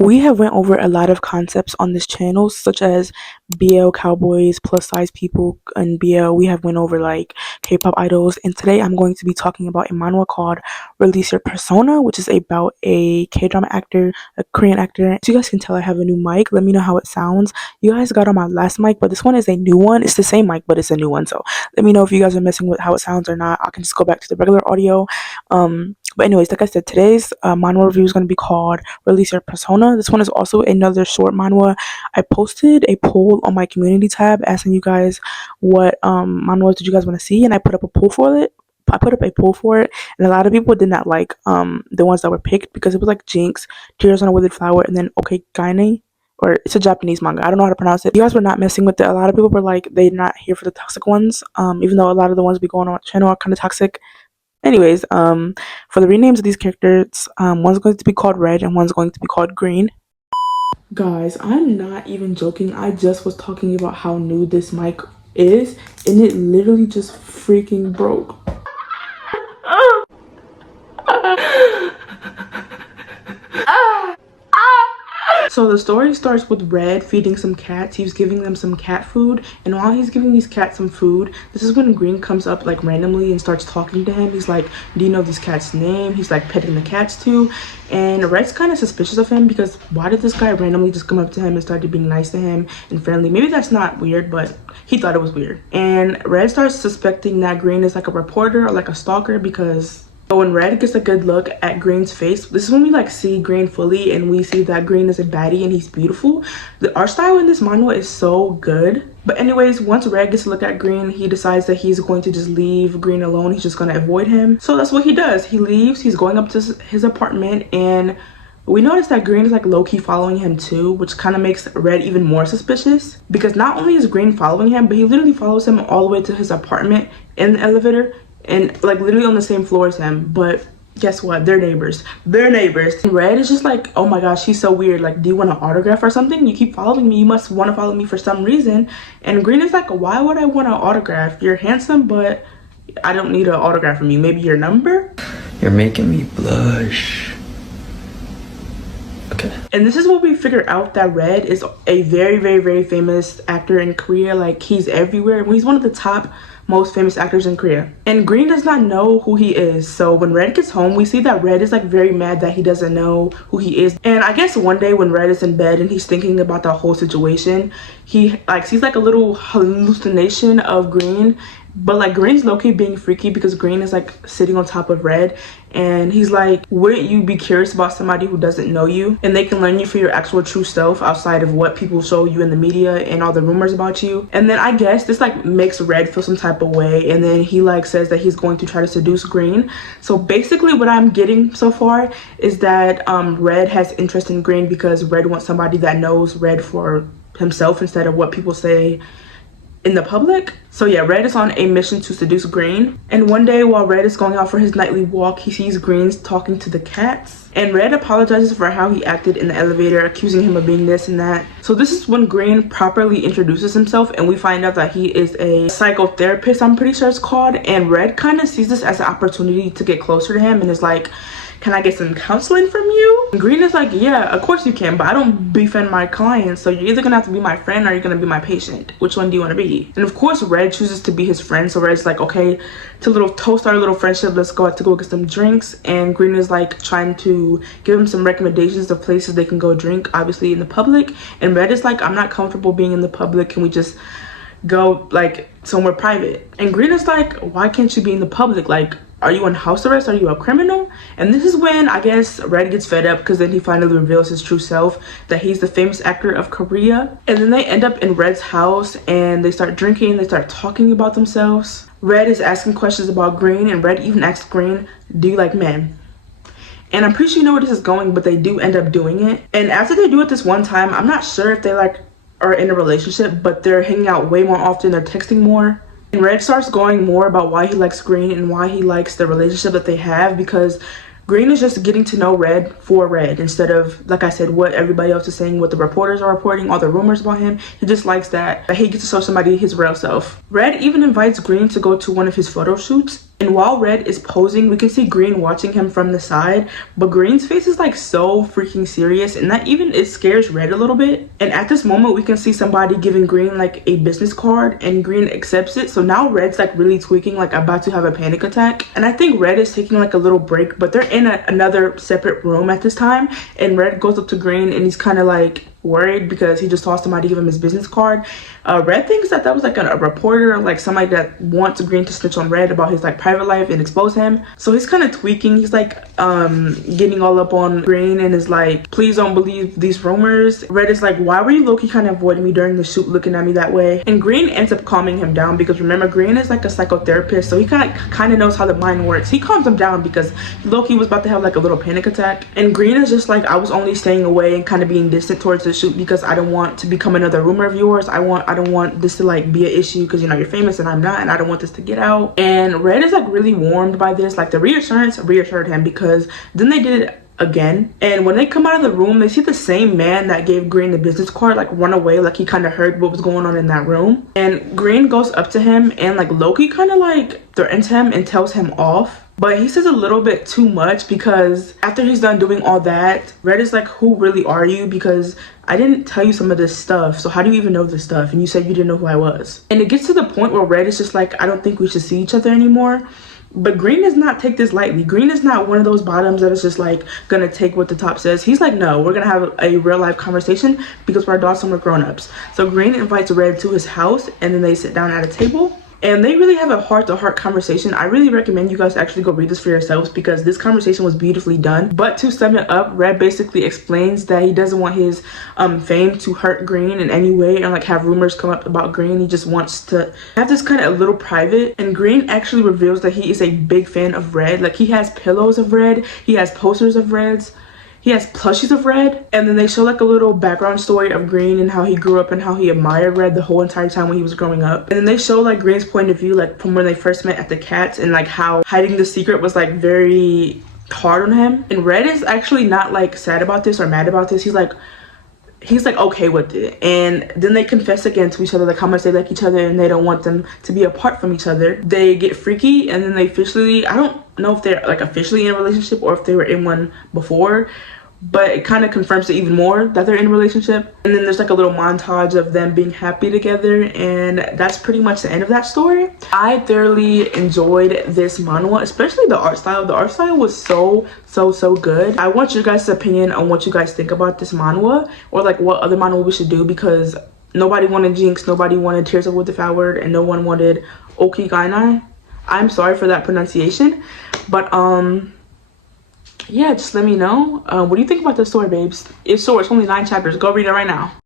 We have went over a lot of concepts on this channel, such as BL cowboys, plus size people, and BL. We have went over like K-pop idols, and today I'm going to be talking about a manhwa called "Release Your Persona," which is about a K-drama actor, a Korean actor. As you guys can tell, I have a new mic. Let me know how it sounds. You guys got on my last mic, but this one is a new one. It's the same mic, but it's a new one. So let me know if you guys are messing with how it sounds or not. I can just go back to the regular audio. But anyways, like I said, today's manhwa review is going to be called "Release Your Persona." This one is also another short manhwa. I posted a poll on my community tab asking you guys what manhwas did you guys want to see, and I put up a poll for it. And a lot of people did not like the ones that were picked because it was like Jinx, Tears on a Withered Flower, and then Okay Gaine, or it's a Japanese manga. I don't know how to pronounce it. You guys were not messing with it. A lot of people were like they're not here for the toxic ones. Even though a lot of the ones we go on our channel are kind of toxic. Anyways, for the renames of these characters, one's going to be called Red and one's going to be called Green. Guys, I'm not even joking. I just was talking about how new this mic is, and it literally just freaking broke. So the story starts with Red feeding some cats. He's giving them some cat food, and while he's giving these cats some food, this is when Green comes up like randomly and starts talking to him. He's like, do you know these cats' name? He's like petting the cats too, and Red's kind of suspicious of him because why did this guy randomly just come up to him and start being nice to him and friendly? Maybe that's not weird, but he thought it was weird. And Red starts suspecting that Green is like a reporter or like a stalker because when Red gets a good look at Green's face, this is when we like see Green fully and we see that Green is a baddie and he's beautiful. The art style in this manhwa is so good. But anyways, once Red gets a look at Green, he decides that he's going to just leave Green alone. He's just going to avoid him. So that's what he does. He leaves. He's going up to his apartment, and we notice that Green is like low-key following him too, which kind of makes Red even more suspicious because not only is Green following him, but he literally follows him all the way to his apartment in the elevator and like literally on the same floor as him. But guess what? They're neighbors. And Red is just like, oh my gosh, he's so weird. Like, do you want an autograph or something? You keep following me. You must want to follow me for some reason. And Green is like, why would I want an autograph? You're handsome, but I don't need an autograph from you. Maybe your number? You're making me blush. Okay. And this is what we figure out, that Red is a very, very, very famous actor in Korea. Like, he's everywhere. He's one of the top most famous actors in Korea. And Green does not know who he is. So when Red gets home, we see that Red is like very mad that he doesn't know who he is. And I guess one day when Red is in bed and he's thinking about the whole situation, he like sees like a little hallucination of Green. But like Green's low-key being freaky because Green is like sitting on top of Red, and he's like, wouldn't you be curious about somebody who doesn't know you and they can learn you for your actual true self outside of what people show you in the media and all the rumors about you? And then I guess this like makes Red feel some type of way, and then he like says that he's going to try to seduce Green. So basically what I'm getting so far is that Red has interest in Green because Red wants somebody that knows Red for himself instead of what people say in the public. So yeah, Red is on a mission to seduce Green. And one day while Red is going out for his nightly walk, he sees Green talking to the cats, and Red apologizes for how he acted in the elevator, accusing him of being this and that. So this is when Green properly introduces himself, and we find out that he is a psychotherapist, I'm pretty sure it's called. And Red kind of sees this as an opportunity to get closer to him and is like, can I get some counseling from you? And Green is like, yeah, of course you can, but I don't befriend my clients, so you're either gonna have to be my friend or you're gonna be my patient. Which one do you want to be? And of course Red chooses to be his friend. So Red's like, okay, to little toast our little friendship, let's go out to go get some drinks. And Green is like trying to give him some recommendations of places they can go drink, obviously in the public. And Red is like, I'm not comfortable being in the public, can we just go like somewhere private? And Green is like, why can't you be in the public? Like, are you on house arrest? Are you a criminal? And this is when I guess Red gets fed up because then he finally reveals his true self, that he's the famous actor of Korea. And then they end up in Red's house and they start drinking, they start talking about themselves. Red is asking questions about Green, and Red even asks Green, do you like men? And I'm pretty sure you know where this is going, but they do end up doing it. And after they do it this one time, I'm not sure if they like are in a relationship, but they're hanging out way more often, they're texting more. And Red starts going more about why he likes Green and why he likes the relationship that they have, because Green is just getting to know Red for Red instead of, like I said, what everybody else is saying, what the reporters are reporting, all the rumors about him. He just likes that he gets to show somebody his real self. Red even invites Green to go to one of his photo shoots, And while Red is posing, we can see Green watching him from the side, but Green's face is like so freaking serious, and that even it scares Red a little bit. And at this moment, we can see somebody giving Green like a business card, and Green accepts it. So now Red's like really tweaking, like about to have a panic attack. And I think Red is taking like a little break, but they're in another separate room at this time. And Red goes up to Green, and he's kind of like worried because he just saw somebody give him his business card. Red thinks that was like a reporter, like somebody that wants Green to snitch on Red about his like private life and expose him. So he's kind of tweaking. He's like getting all up on Green and is like, please don't believe these rumors. Red is like, why were you low-key kind of avoiding me during the shoot, looking at me that way? And Green ends up calming him down because remember, Green is like a psychotherapist, so he kind of knows how the mind works. He calms him down because low-key was about to have like a little panic attack. And Green is just like, I was only staying away and kind of being distant towards the shoot because I don't want to become another rumor of yours. I don't want this to like be an issue because, you know, you're famous and I'm not, and I don't want this to get out. And Red is like really warmed by this. Like the reassurance reassured him because then they did it again, and when they come out of the room, they see the same man that gave Green the business card like run away, like he kind of heard what was going on in that room. And Green goes up to him and like Loki kind of like threatens him and tells him off, but he says a little bit too much because after he's done doing all that, Red is like, who really are you? Because I didn't tell you some of this stuff, so how do you even know this stuff? And you said you didn't know who I was. And it gets to the point where Red is just like, I don't think we should see each other anymore. But Green does not take this lightly. Green is not one of those bottoms that is just like gonna take what the top says. He's like, no, we're gonna have a real life conversation because we're adults and we're grown-ups. So Green invites Red to his house, and then they sit down at a table and they really have a heart-to-heart conversation. I really recommend you guys actually go read this for yourselves because this conversation was beautifully done. But to sum it up, Red basically explains that he doesn't want his fame to hurt Green in any way and like have rumors come up about Green. He just wants to have this kind of a little private. And Green actually reveals that he is a big fan of Red. Like he has pillows of Red, he has posters of Red's, he has plushies of Red. And then they show like a little background story of Green and how he grew up and how he admired Red the whole entire time when he was growing up. And then they show like Green's point of view, like from when they first met at the Cats, and like how hiding the secret was like very hard on him. And Red is actually not like sad about this or mad about this. He's like okay with it. And then they confess again to each other, like how much they like each other and they don't want them to be apart from each other. They get freaky, and then they officially, I don't know if they're like officially in a relationship or if they were in one before, but it kind of confirms it even more that they're in a relationship. And then there's like a little montage of them being happy together, and that's pretty much the end of that story. I thoroughly enjoyed this manhwa, especially the art style. The art style was so good. I want your guys' opinion on what you guys think about this manhwa, or like what other manhwa we should do, because nobody wanted Jinx, nobody wanted Tears of the Devoured, and no one wanted Okigainai. I'm sorry for that pronunciation, but yeah, just let me know. What do you think about this story, babes? It's short, it's only 9 chapters. Go read it right now.